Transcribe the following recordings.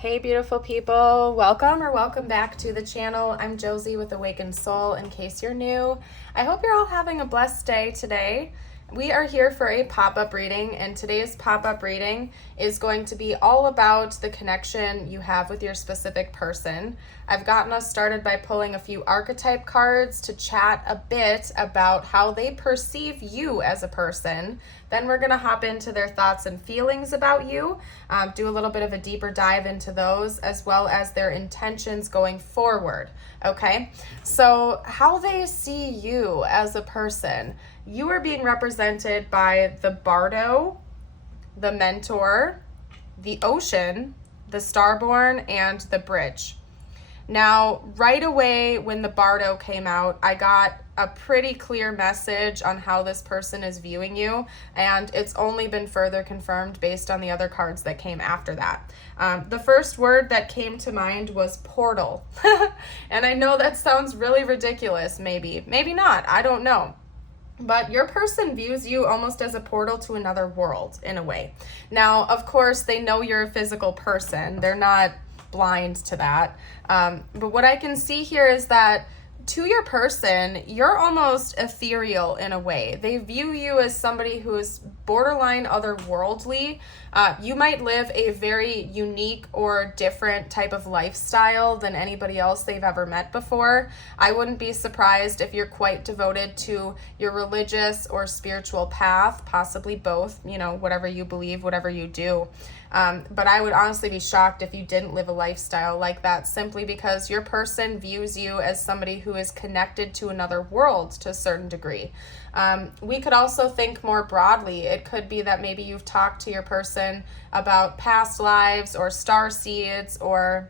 Hey beautiful people, welcome back to the channel. I'm Josie with Awakened Soul in case you're new. I hope you're all having a blessed day today. We are here for a pop-up reading, and today's pop-up reading is going to be all about the connection you have with your specific person. I've gotten us started by pulling a few archetype cards to chat a bit about how they perceive you as a person. Then we're going to hop into their thoughts and feelings about you, do a little bit of a deeper dive into those, as well as their intentions going forward. Okay, so how they see you as a person. You are being represented by the Bardo, the Mentor, the Ocean, the Starborn, and the Bridge. Now, right away when the Bardo came out, I got a pretty clear message on how this person is viewing you, and it's only been further confirmed based on the other cards that came after that. The first word that came to mind was portal. And I know that sounds really ridiculous, maybe not, I don't know. But your person views you almost as a portal to another world in a way. Now, of course, they know you're a physical person. They're not blind to that. But what I can see here is that to your person, you're almost ethereal in a way. They view you as somebody who is borderline otherworldly. You might live a very unique or different type of lifestyle than anybody else they've ever met before. I wouldn't be surprised if you're quite devoted to your religious or spiritual path, possibly both, whatever you believe, whatever you do. But I would honestly be shocked if you didn't live a lifestyle like that, simply because your person views you as somebody who is connected to another world to a certain degree. We could also think more broadly. It could be that maybe you've talked to your person about past lives or star seeds or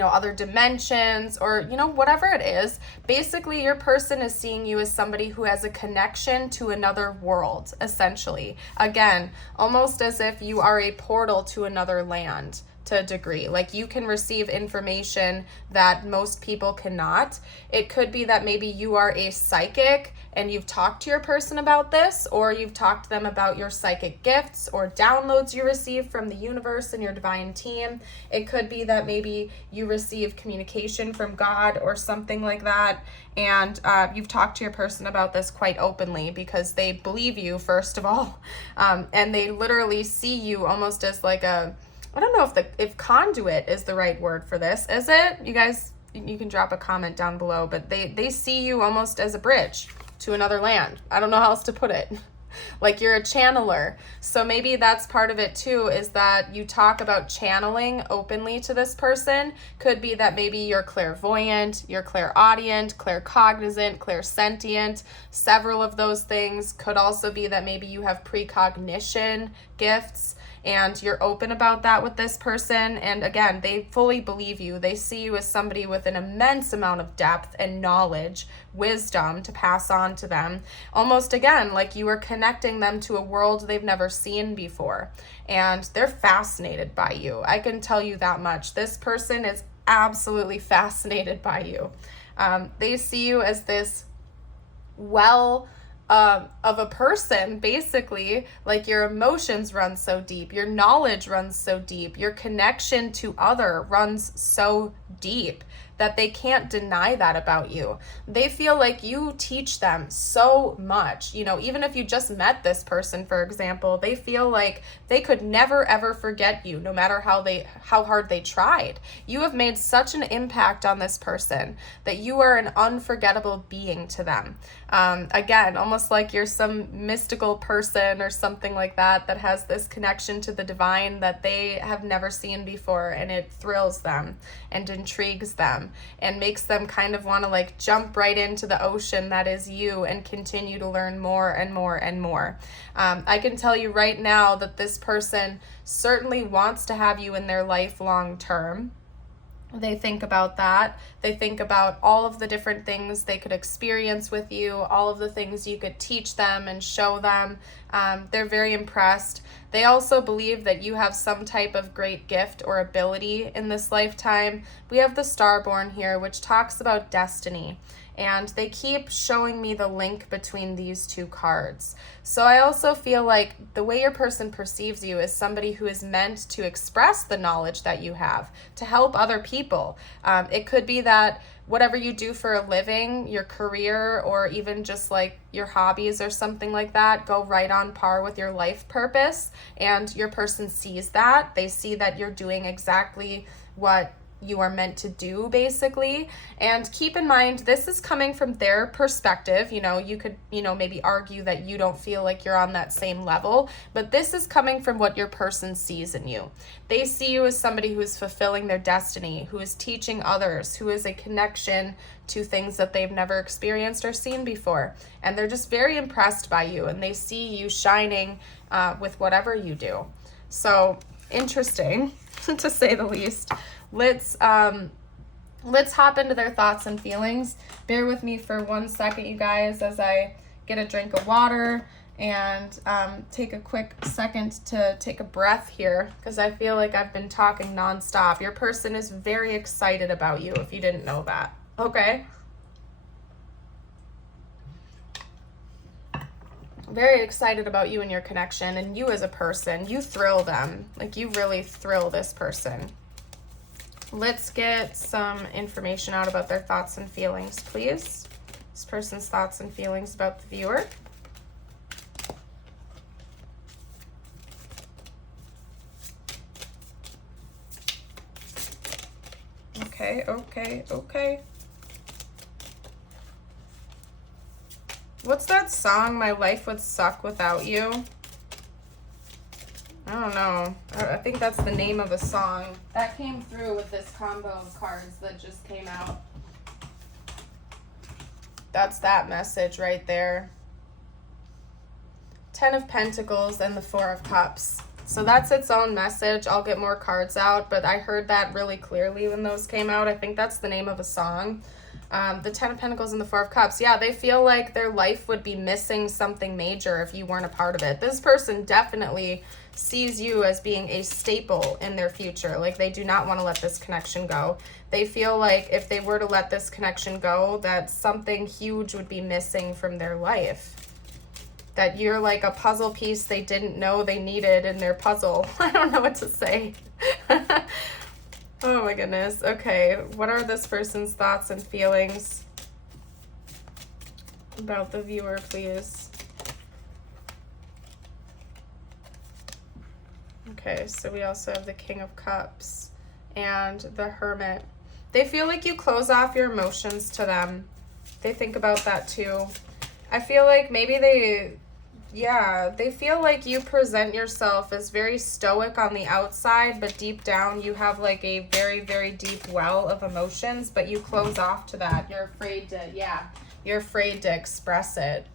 other dimensions or, whatever it is. Basically, your person is seeing you as somebody who has a connection to another world, essentially. Again, almost as if you are a portal to another land to a degree. Like you can receive information that most people cannot. It could be that maybe you are a psychic and you've talked to your person about this, or you've talked to them about your psychic gifts or downloads you receive from the universe and your divine team. It could be that maybe you receive communication from God or something like that, and you've talked to your person about this quite openly because they believe you, first of all, and they literally see you almost as like a, I don't know if conduit is the right word for this. Is it? You guys, you can drop a comment down below, but they see you almost as a bridge to another land. I don't know how else to put it. Like you're a channeler. So maybe that's part of it too, is that you talk about channeling openly to this person. Could be that maybe you're clairvoyant, you're clairaudient, claircognizant, clairsentient. Several of those things. Could also be that maybe you have precognition gifts and you're open about that with this person. And again, they fully believe you. They see you as somebody with an immense amount of depth and knowledge, wisdom to pass on to them. Almost again, like you are connecting them to a world they've never seen before. And they're fascinated by you. I can tell you that much. This person is absolutely fascinated by you. They see you as this of a person, basically. Like your emotions run so deep, your knowledge runs so deep, your connection to other runs so deep that they can't deny that about you. They feel like you teach them so much. Even if you just met this person, for example, they feel like they could never ever forget you, no matter how hard they tried. You have made such an impact on this person that you are an unforgettable being to them. Again, almost like you're some mystical person or something like that has this connection to the divine that they have never seen before, and it thrills them and intrigues them and makes them kind of want to like jump right into the ocean that is you and continue to learn more and more and more. I can tell you right now that this person certainly wants to have you in their life long term. They think about that. They think about all of the different things they could experience with you, all of the things you could teach them and show them. They're very impressed. They also believe that you have some type of great gift or ability in this lifetime. We have the Starborn here, which talks about destiny. And they keep showing me the link between these two cards. So I also feel like the way your person perceives you is somebody who is meant to express the knowledge that you have, to help other people. It could be that whatever you do for a living, your career, or even just like your hobbies or something like that, go right on par with your life purpose. And your person sees that. They see that you're doing exactly what you are meant to do, basically. And keep in mind, this is coming from their perspective. You could, maybe argue that you don't feel like you're on that same level, but this is coming from what your person sees in you. They see you as somebody who is fulfilling their destiny, who is teaching others, who is a connection to things that they've never experienced or seen before. And they're just very impressed by you, and they see you shining with whatever you do. So interesting, to say the least. Let's hop into their thoughts and feelings. Bear with me for 1 second, you guys, as I get a drink of water and take a quick second to take a breath here, because I feel like I've been talking nonstop. Your person is very excited about you, if you didn't know that. Okay? Very excited about you and your connection, and you as a person. You thrill them. Like, you really thrill this person. Let's get some information out about their thoughts and feelings, please. This person's thoughts and feelings about the viewer. Okay. What's that song, My Life Would Suck Without You? I don't know. I think that's the name of a song. That came through with this combo of cards that just came out. That's that message right there. 10 of Pentacles and the 4 of Cups. So that's its own message. I'll get more cards out, but I heard that really clearly when those came out. I think that's the name of a song. The 10 of Pentacles and the 4 of Cups. Yeah, they feel like their life would be missing something major if you weren't a part of it. This person definitely sees you as being a staple in their future. Like, they do not want to let this connection go. They feel like if they were to let this connection go, that something huge would be missing from their life. That you're like a puzzle piece they didn't know they needed in their puzzle. I don't know what to say. Oh my goodness. Okay, what are this person's thoughts and feelings about the viewer, please? Okay, so we also have the King of Cups and the Hermit. They feel like you close off your emotions to them. They think about that too. I feel like maybe they feel like you present yourself as very stoic on the outside, but deep down you have like a very, very deep well of emotions, but you close off to that. You're afraid to express it.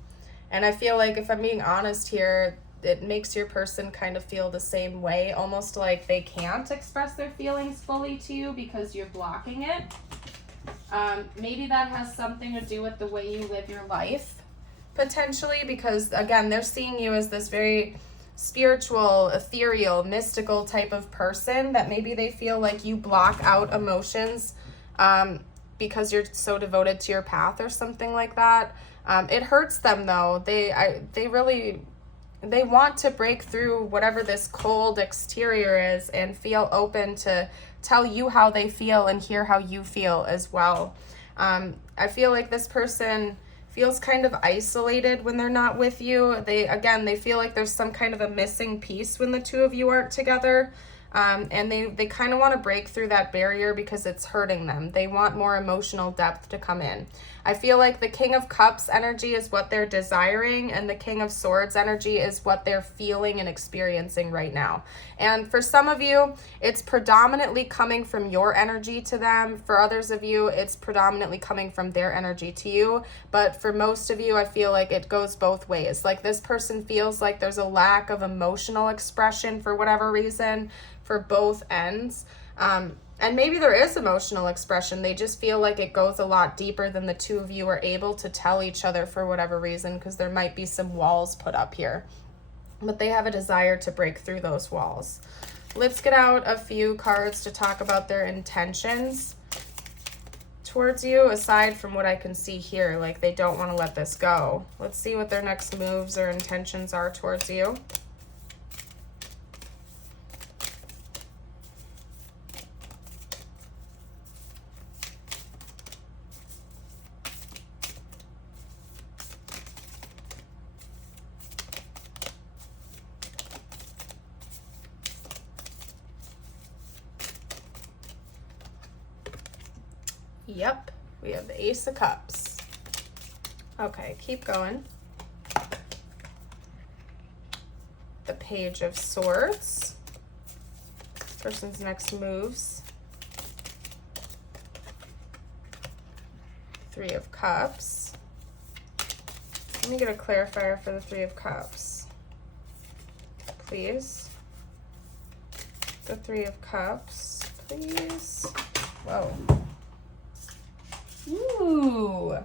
And I feel like, if I'm being honest here, it makes your person kind of feel the same way, almost like they can't express their feelings fully to you because you're blocking it. Maybe that has something to do with the way you live your life, potentially, because again, they're seeing you as this very spiritual, ethereal, mystical type of person that maybe they feel like you block out emotions because you're so devoted to your path or something like that. It hurts them though. They want to break through whatever this cold exterior is and feel open to tell you how they feel and hear how you feel as well. I feel like this person feels kind of isolated when they're not with you. They feel like there's some kind of a missing piece when the two of you aren't together. And they kind of want to break through that barrier because it's hurting them. They want more emotional depth to come in. I feel like the King of Cups energy is what they're desiring, and the King of Swords energy is what they're feeling and experiencing right now. And for some of you, it's predominantly coming from your energy to them. For others of you, it's predominantly coming from their energy to you. But for most of you, I feel like it goes both ways. Like, this person feels like there's a lack of emotional expression for whatever reason for both ends. And maybe there is emotional expression. They just feel like it goes a lot deeper than the two of you are able to tell each other for whatever reason, because there might be some walls put up here. but they have a desire to break through those walls. Let's get out a few cards to talk about their intentions towards you, aside from what I can see here, like they don't want to let this go. Let's see what their next moves or intentions are towards you. Yep, we have the Ace of Cups. Okay, keep going. The Page of Swords. This person's next moves. Three of Cups. Let me get a clarifier for the Three of Cups, please. The Three of Cups, please. Whoa. Ooh.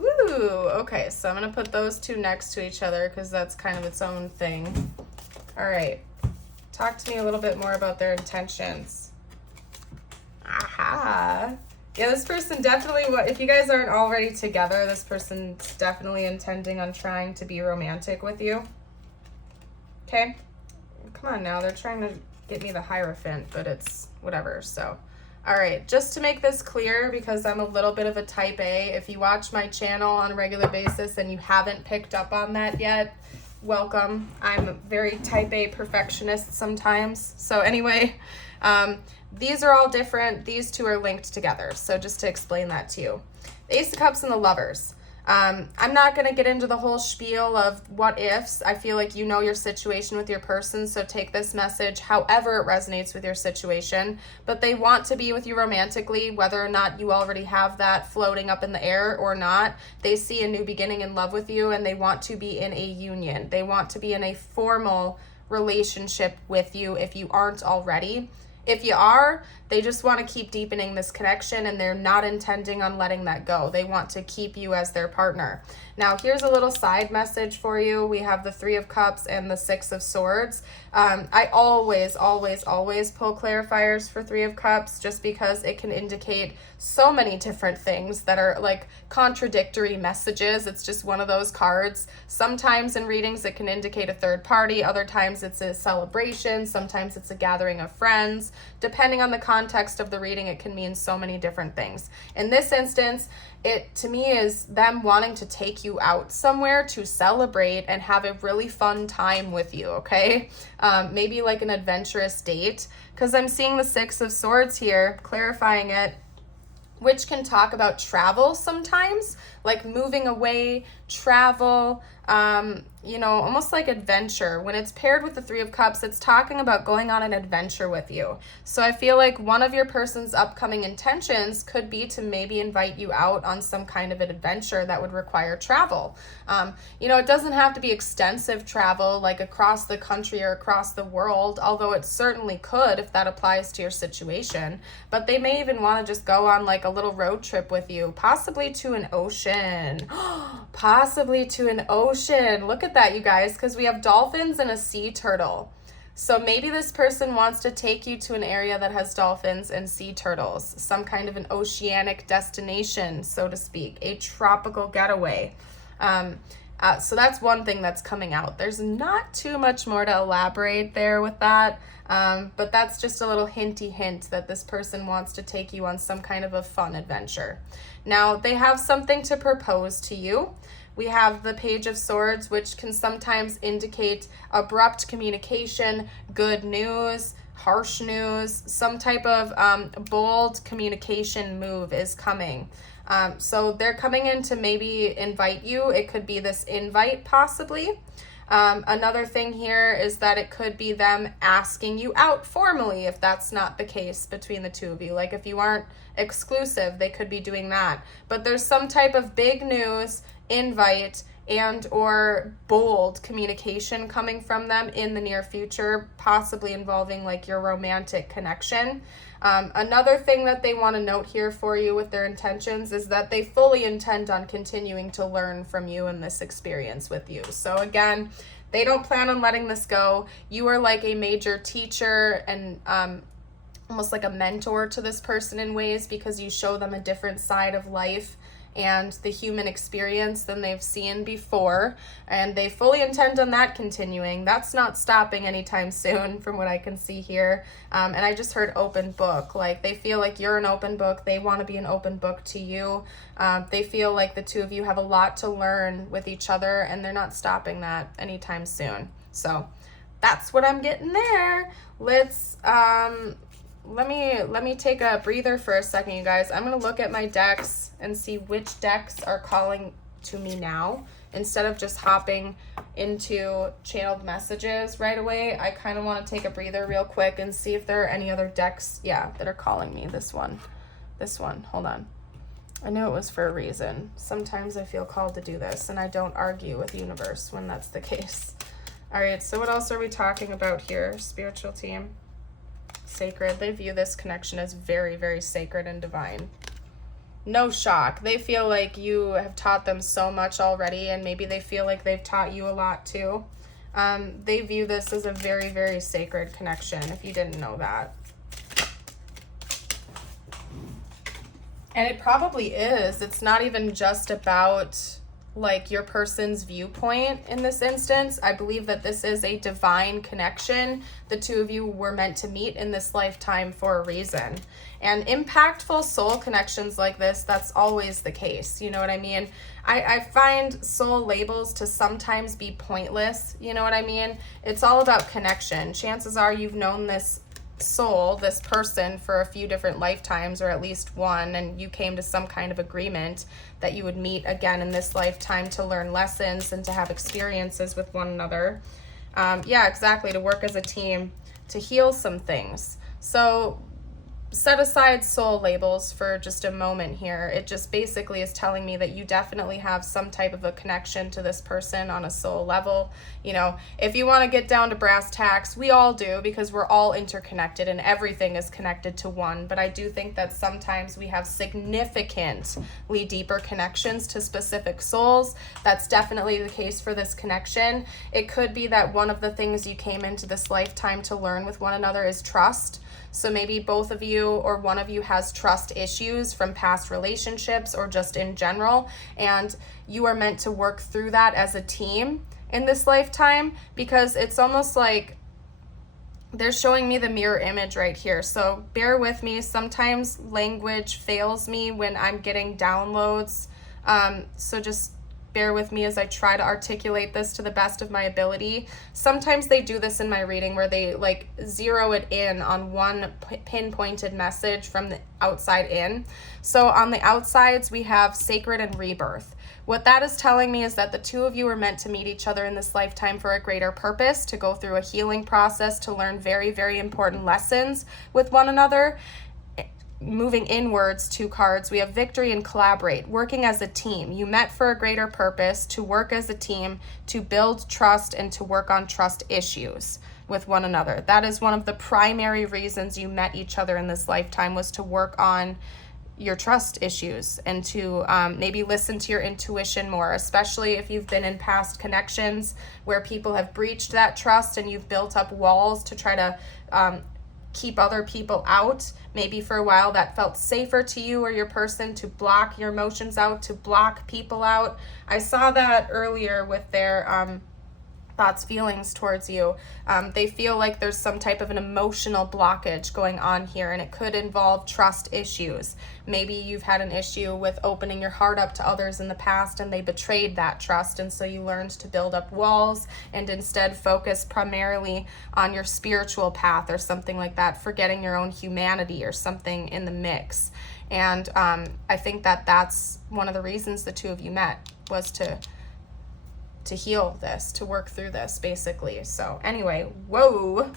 Ooh. Okay, so I'm going to put those two next to each other because that's kind of its own thing. All right. Talk to me a little bit more about their intentions. Aha. Yeah, this person definitely, if you guys aren't already together, this person's definitely intending on trying to be romantic with you. Okay? Come on now. They're trying to get me the Hierophant, but it's whatever, so. All right, just to make this clear, because I'm a little bit of a type A, if you watch my channel on a regular basis and you haven't picked up on that yet, welcome. I'm a very type A perfectionist sometimes. So anyway, these are all different. These two are linked together. So just to explain that to you. The Ace of Cups and the Lovers. I'm not going to get into the whole spiel of what ifs. I feel like you know your situation with your person, so take this message however it resonates with your situation. But they want to be with you romantically, whether or not you already have that floating up in the air or not. They see a new beginning in love with you, and they want to be in a union. They want to be in a formal relationship with you if you aren't already. If you are, they just want to keep deepening this connection, and they're not intending on letting that go. They want to keep you as their partner. Now, here's a little side message for you. We have the Three of Cups and the Six of Swords. I always pull clarifiers for Three of Cups just because it can indicate so many different things that are like contradictory messages. It's just one of those cards. Sometimes in readings it can indicate a third party. Other times it's a celebration. Sometimes it's a gathering of friends. Depending on the context of the reading, it can mean so many different things. In this instance, it to me is them wanting to take you out somewhere to celebrate and have a really fun time with you, okay? Maybe like an adventurous date, because I'm seeing the Six of Swords here, clarifying it, which can talk about travel sometimes, like moving away, travel, almost like adventure. When it's paired with the Three of Cups, it's talking about going on an adventure with you. So I feel like one of your person's upcoming intentions could be to maybe invite you out on some kind of an adventure that would require travel. It doesn't have to be extensive travel, like across the country or across the world, although it certainly could if that applies to your situation. But they may even want to just go on like a little road trip with you, possibly to an ocean. Possibly to an ocean. Look at that, you guys, because we have dolphins and a sea turtle. So maybe this person wants to take you to an area that has dolphins and sea turtles, some kind of an oceanic destination, so to speak, a tropical getaway. So that's one thing that's coming out. There's not too much more to elaborate there with that, but that's just a little hinty hint that this person wants to take you on some kind of a fun adventure. Now, they have something to propose to you. We have the Page of Swords, which can sometimes indicate abrupt communication, good news, harsh news, some type of bold communication move is coming. So they're coming in to maybe invite you. It could be this invite possibly. Another thing here is that it could be them asking you out formally if that's not the case between the two of you. Like if you aren't exclusive, they could be doing that. But there's some type of big news, invite, and or bold communication coming from them in the near future, possibly involving like your romantic connection. Another thing that they want to note here for you with their intentions is that they fully intend on continuing to learn from you in this experience with you. So again, They don't plan on letting this go. You are like a major teacher and almost like a mentor to this person in ways, because you show them a different side of life and the human experience than they've seen before, and they fully intend on that continuing. That's not stopping anytime soon from what I can see here. And I just heard open book, like they feel like you're an open book. They want to be an open book to you. They feel like the two of you have a lot to learn with each other, and they're not stopping that anytime soon. So that's what I'm getting there. Let's let me take a breather for a second, you guys. I'm gonna look at my decks and see which decks are calling to me now, instead of just hopping into channeled messages right away. I kind of want to take a breather real quick and see if there are any other decks, that are calling me. This one, hold on. I knew it was for a reason. Sometimes I feel called to do this, and I don't argue with the universe when that's the case. All right, so what else are we talking about here? Spiritual team. Sacred. They view this connection as very, very sacred and divine. No shock. They feel like you have taught them so much already, and maybe they feel like they've taught you a lot too. They view this as a very, very sacred connection, if you didn't know that. And it probably is. It's not even just about like your person's viewpoint in this instance. I believe that this is a divine connection. The two of you were meant to meet in this lifetime for a reason. And impactful soul connections like this, that's always the case. You know what I mean? I find soul labels to sometimes be pointless. You know what I mean? It's all about connection. Chances are you've known this soul, this person, for a few different lifetimes, or at least one, and you came to some kind of agreement that you would meet again in this lifetime to learn lessons and to have experiences with one another. Yeah, exactly, to work as a team, to heal some things. So set aside soul labels for just a moment here. It just basically is telling me that you definitely have some type of a connection to this person on a soul level. You know, if you want to get down to brass tacks, we all do, because we're all interconnected and everything is connected to one. But I do think that sometimes we have significantly deeper connections to specific souls. That's definitely the case for this connection. It could be that one of the things you came into this lifetime to learn with one another is trust. So maybe both of you or one of you has trust issues from past relationships or just in general, and you are meant to work through that as a team in this lifetime, because it's almost like they're showing me the mirror image right here. So bear with me. Sometimes language fails me when I'm getting downloads. So just bear with me as I try to articulate this to the best of my ability. Sometimes they do this in my reading where they like zero it in on one pinpointed message from the outside in. So on the outsides, we have sacred and rebirth. What that is telling me is that the two of you are meant to meet each other in this lifetime for a greater purpose, to go through a healing process, to learn very, very important lessons with one another. Moving inwards, 2 cards, we have victory and collaborate, working as a team. You met for a greater purpose, to work as a team, to build trust, and to work on trust issues with one another. That is one of the primary reasons you met each other in this lifetime, was to work on your trust issues and to maybe listen to your intuition more, especially if you've been in past connections where people have breached that trust and you've built up walls to try to keep other people out. Maybe for a while that felt safer to you or your person to block your emotions out, to block people out. I saw that earlier with their thoughts, feelings towards you. They feel like there's some type of an emotional blockage going on here, and it could involve trust issues. Maybe you've had an issue with opening your heart up to others in the past and they betrayed that trust, and so you learned to build up walls and instead focus primarily on your spiritual path or something like that, forgetting your own humanity or something in the mix. And I think that that's one of the reasons the two of you met, was to heal this, to work through this, basically. So anyway, whoa.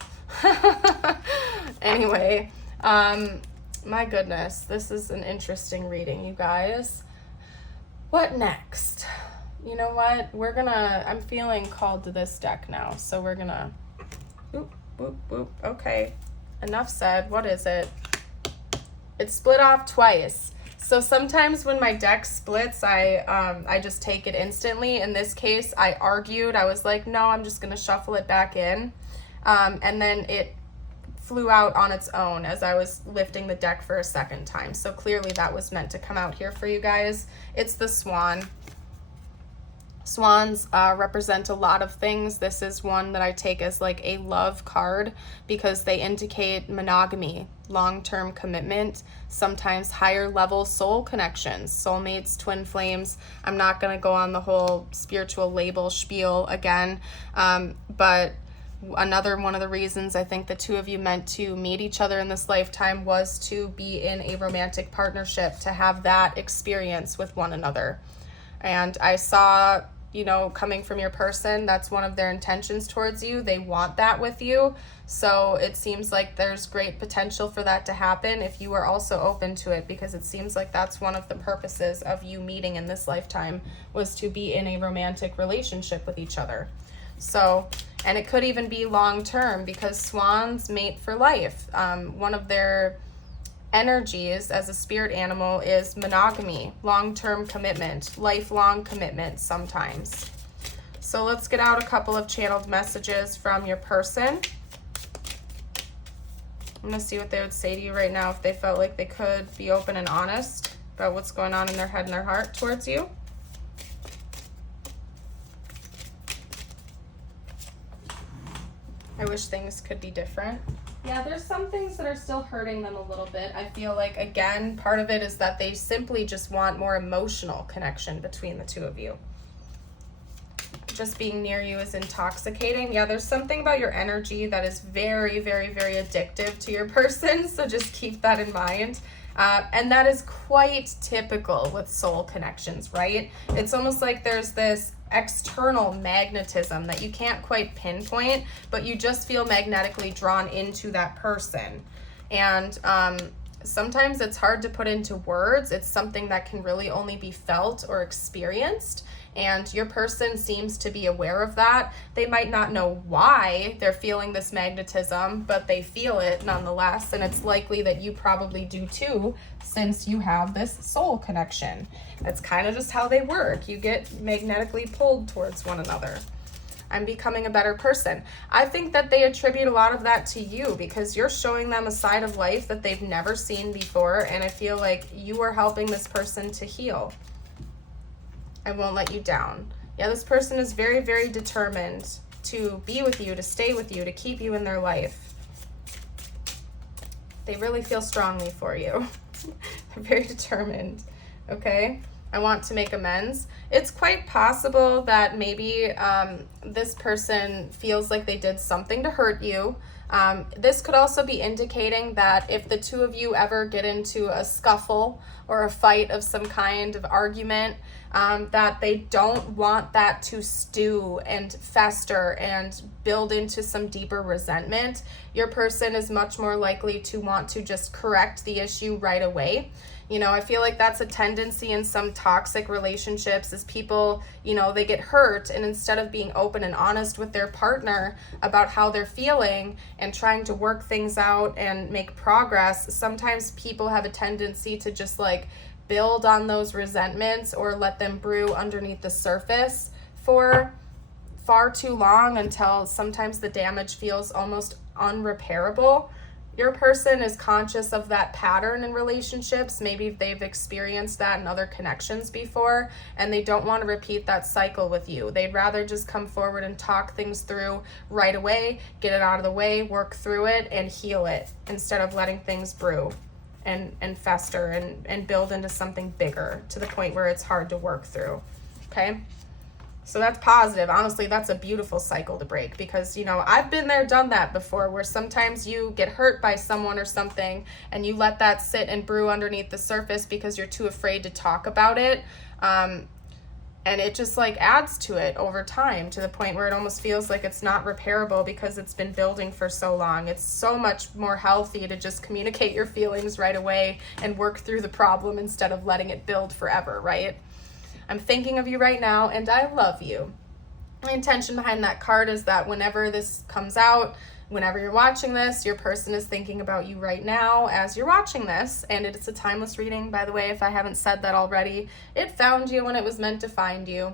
Anyway, my goodness, this is an interesting reading, you guys. What next? You know what? I'm feeling called to this deck now. So we're gonna, boop, boop, boop. Okay, enough said. What is it? It's split off twice. So sometimes when my deck splits, I just take it instantly. In this case, I argued. I was like, no, I'm just going to shuffle it back in. And then it flew out on its own as I was lifting the deck for a second time. So clearly that was meant to come out here for you guys. It's the Swan. Swans represent a lot of things. This is one that I take as like a love card because they indicate monogamy, long-term commitment, sometimes higher level soul connections, soulmates, twin flames. I'm not going to go on the whole spiritual label spiel again, but another one of the reasons I think the two of you meant to meet each other in this lifetime was to be in a romantic partnership, to have that experience with one another. And I saw, you know, coming from your person, that's one of their intentions towards you. They want that with you. So it seems like there's great potential for that to happen if you are also open to it, because it seems like that's one of the purposes of you meeting in this lifetime, was to be in a romantic relationship with each other. So, and it could even be long term because swans mate for life. One of their energies as a spirit animal is monogamy, long-term commitment, lifelong commitment sometimes. So let's get out a couple of channeled messages from your person. I'm going to see what they would say to you right now if they felt like they could be open and honest about what's going on in their head and their heart towards you. I wish things could be different. Yeah, there's some things that are still hurting them a little bit. I feel like, again, part of it is that they simply just want more emotional connection between the two of you. Just being near you is intoxicating. Yeah, there's something about your energy that is very, very, very addictive to your person, so just keep that in mind. And that is quite typical with soul connections, right? It's almost like there's this external magnetism that you can't quite pinpoint, but you just feel magnetically drawn into that person. And sometimes it's hard to put into words. It's something that can really only be felt or experienced. And your person seems to be aware of that. They might not know why they're feeling this magnetism, but they feel it nonetheless. And it's likely that you probably do too, since you have this soul connection. That's kind of just how they work. You get magnetically pulled towards one another. I'm becoming a better person. I think that they attribute a lot of that to you because you're showing them a side of life that they've never seen before. And I feel like you are helping this person to heal. I won't let you down. Yeah, this person is very, very determined to be with you, to stay with you, to keep you in their life. They really feel strongly for you. They're very determined, okay? I want to make amends. It's quite possible that maybe this person feels like they did something to hurt you. This could also be indicating that if the two of you ever get into a scuffle or a fight of some kind of argument, that they don't want that to stew and fester and build into some deeper resentment. Your person is much more likely to want to just correct the issue right away. You know, I feel like that's a tendency in some toxic relationships is people, you know, they get hurt, and instead of being open and honest with their partner about how they're feeling and trying to work things out and make progress, sometimes people have a tendency to just like build on those resentments or let them brew underneath the surface for far too long until sometimes the damage feels almost unrepairable. Your person is conscious of that pattern in relationships. Maybe they've experienced that in other connections before, and they don't want to repeat that cycle with you. They'd rather just come forward and talk things through right away, get it out of the way, work through it, and heal it instead of letting things brew and fester and build into something bigger to the point where it's hard to work through, okay? So that's positive. Honestly, that's a beautiful cycle to break because, you know, I've been there, done that before, where sometimes you get hurt by someone or something and you let that sit and brew underneath the surface because you're too afraid to talk about it. And it just like adds to it over time to the point where it almost feels like it's not repairable because it's been building for so long. It's so much more healthy to just communicate your feelings right away and work through the problem instead of letting it build forever, right? I'm thinking of you right now and I love you. My intention behind that card is that whenever this comes out, Whenever you're watching this, your person is thinking about you right now as you're watching this, and it's a timeless reading, by the way, if I haven't said that already. It found you when it was meant to find you.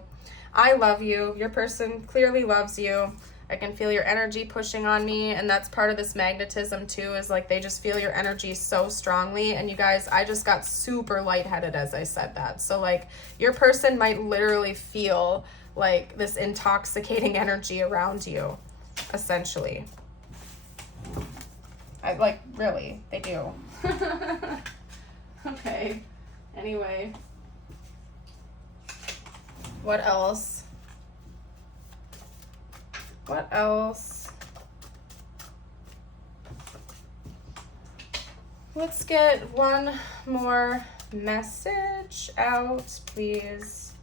I love you. Your person clearly loves you. I can feel your energy pushing on me, and that's part of this magnetism too, is like they just feel your energy so strongly. And you guys, I just got super lightheaded as I said that. So like your person might literally feel like this intoxicating energy around you, essentially. Really, they do. Okay, anyway. What else? What else? Let's get one more message out, please.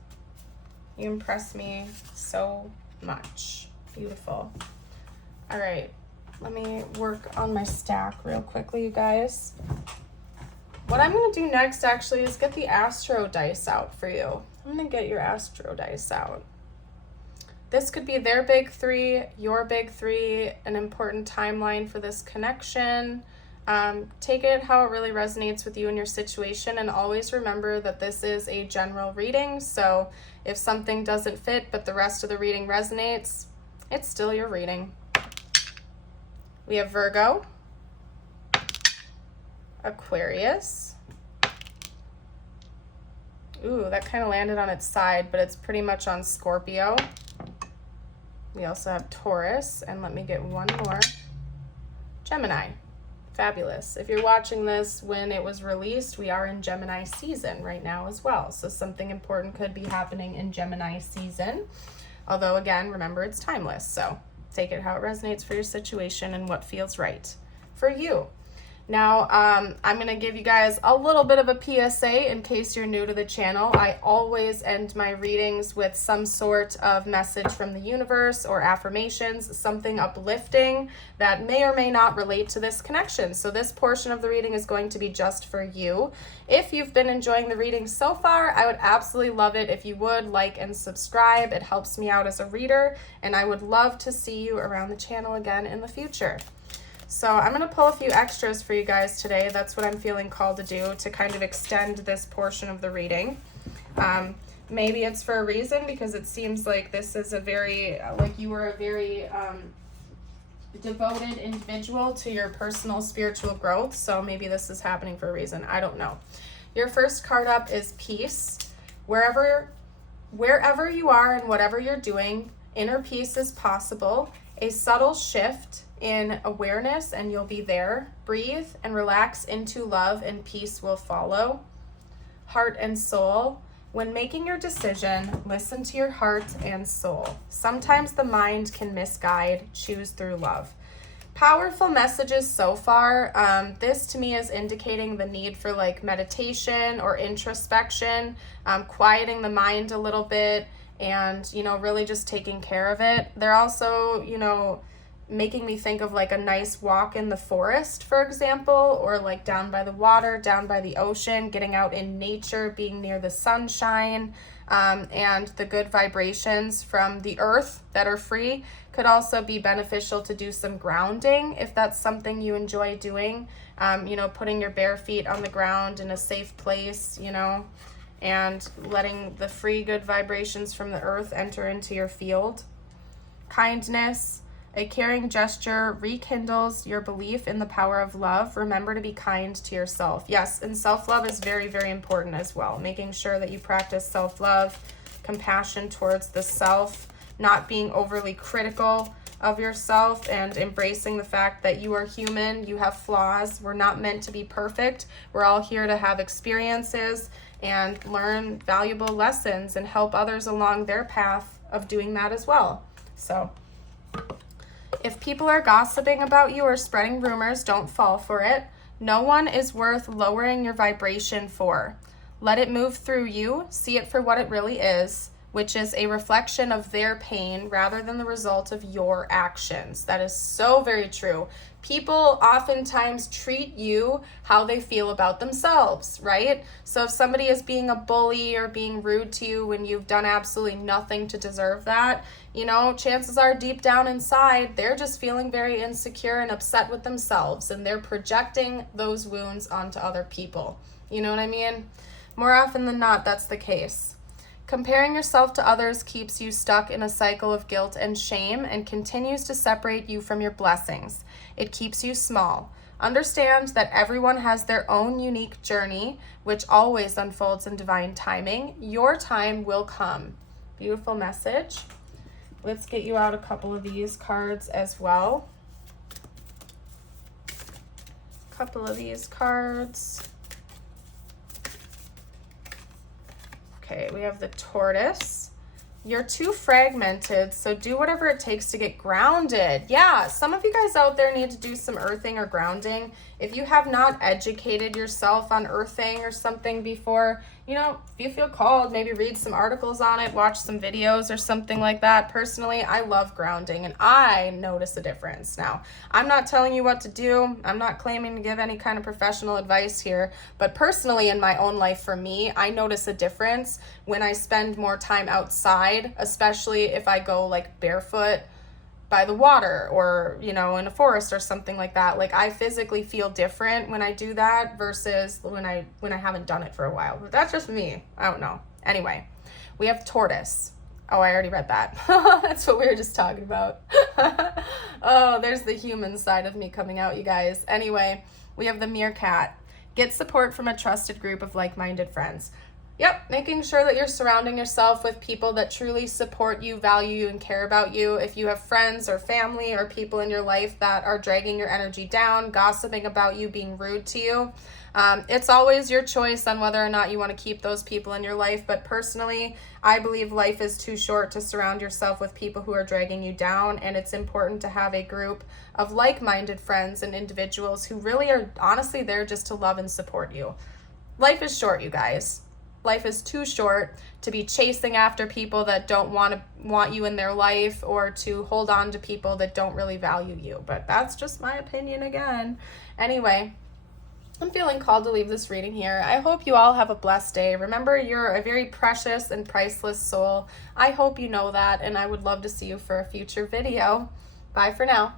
You impress me so much. Beautiful. All right. Let me work on my stack real quickly, you guys. What I'm going to do next, actually, is get the Astro dice out for you. I'm going to get your Astro dice out. This could be their big three, your big three, an important timeline for this connection. Take it how it really resonates with you and your situation, and always remember that this is a general reading, so if something doesn't fit but the rest of the reading resonates, it's still your reading. We have Virgo, Aquarius. Ooh, that kind of landed on its side, but it's pretty much on Scorpio. We also have Taurus, and let me get one more. Gemini. Fabulous. If you're watching this when it was released, we are in Gemini season right now as well. So something important could be happening in Gemini season. Although, again, remember, it's timeless. So take it how it resonates for your situation and what feels right for you. Now, I'm going to give you guys a little bit of a PSA in case you're new to the channel. I always end my readings with some sort of message from the universe or affirmations, something uplifting that may or may not relate to this connection. So this portion of the reading is going to be just for you. If you've been enjoying the reading so far, I would absolutely love it if you would like and subscribe. It helps me out as a reader, and I would love to see you around the channel again in the future. So I'm going to pull a few extras for you guys today. That's what I'm feeling called to do, to kind of extend this portion of the reading. Maybe it's for a reason, because it seems like this is a very, like you were a very devoted individual to your personal spiritual growth. So maybe this is happening for a reason. I don't know. Your first card up is Peace. Wherever you are and whatever you're doing, inner peace is possible. A subtle shift in awareness and you'll be there. Breathe and relax into love and peace will follow. Heart and soul. When making your decision, listen to your heart and soul. Sometimes the mind can misguide. Choose through love. Powerful messages so far. This to me is indicating the need for like meditation or introspection, quieting the mind a little bit, and, you know, really just taking care of it. They're also, you know, making me think of like a nice walk in the forest, for example, or like down by the water, down by the ocean, getting out in nature, being near the sunshine, and the good vibrations from the earth that are free. Could also be beneficial to do some grounding if that's something you enjoy doing, you know, putting your bare feet on the ground in a safe place, you know, and letting the free good vibrations from the earth enter into your field. Kindness. A caring gesture rekindles your belief in the power of love. Remember to be kind to yourself. Yes, and self-love is very, very important as well. Making sure that you practice self-love, compassion towards the self, not being overly critical of yourself, and embracing the fact that you are human, you have flaws. We're not meant to be perfect. We're all here to have experiences and learn valuable lessons and help others along their path of doing that as well. So if people are gossiping about you or spreading rumors, don't fall for it. No one is worth lowering your vibration for. Let it move through you. See it for what it really is. which is a reflection of their pain rather than the result of your actions. That is so very true. People oftentimes treat you how they feel about themselves, right? So if somebody is being a bully or being rude to you when you've done absolutely nothing to deserve that, you know, chances are deep down inside, they're just feeling very insecure and upset with themselves, and they're projecting those wounds onto other people. You know what I mean? More often than not, that's the case. Comparing yourself to others keeps you stuck in a cycle of guilt and shame and continues to separate you from your blessings. It keeps you small. Understand that everyone has their own unique journey, which always unfolds in divine timing. Your time will come. Beautiful message. Let's get you out a couple of these cards as well. Couple of these cards. Okay, we have the Tortoise. You're too fragmented, so do whatever it takes to get grounded. Yeah, some of you guys out there need to do some earthing or grounding. If you have not educated yourself on earthing or something before, you know, if you feel called, maybe read some articles on it, watch some videos or something like that. Personally, I love grounding and I notice a difference. Now, I'm not telling you what to do. I'm not claiming to give any kind of professional advice here, but personally in my own life, for me, I notice a difference when I spend more time outside, especially if I go like barefoot by the water or, you know, in a forest or something like that. Like I physically feel different when I do that versus when I haven't done it for a while. But that's just me. I don't know. Anyway, we have Tortoise. Oh, I already read that. That's what we were just talking about. Oh, there's the human side of me coming out, you guys. Anyway, we have the Meerkat. Get support from a trusted group of like-minded friends. Yep, making sure that you're surrounding yourself with people that truly support you, value you, and care about you. If you have friends or family or people in your life that are dragging your energy down, gossiping about you, being rude to you, it's always your choice on whether or not you want to keep those people in your life. But personally, I believe life is too short to surround yourself with people who are dragging you down, and it's important to have a group of like-minded friends and individuals who really are honestly there just to love and support you. Life is short, you guys. Life is too short to be chasing after people that don't want you in their life, or to hold on to people that don't really value you. But that's just my opinion again. Anyway, I'm feeling called to leave this reading here. I hope you all have a blessed day. Remember, you're a very precious and priceless soul. I hope you know that, and I would love to see you for a future video. Bye for now.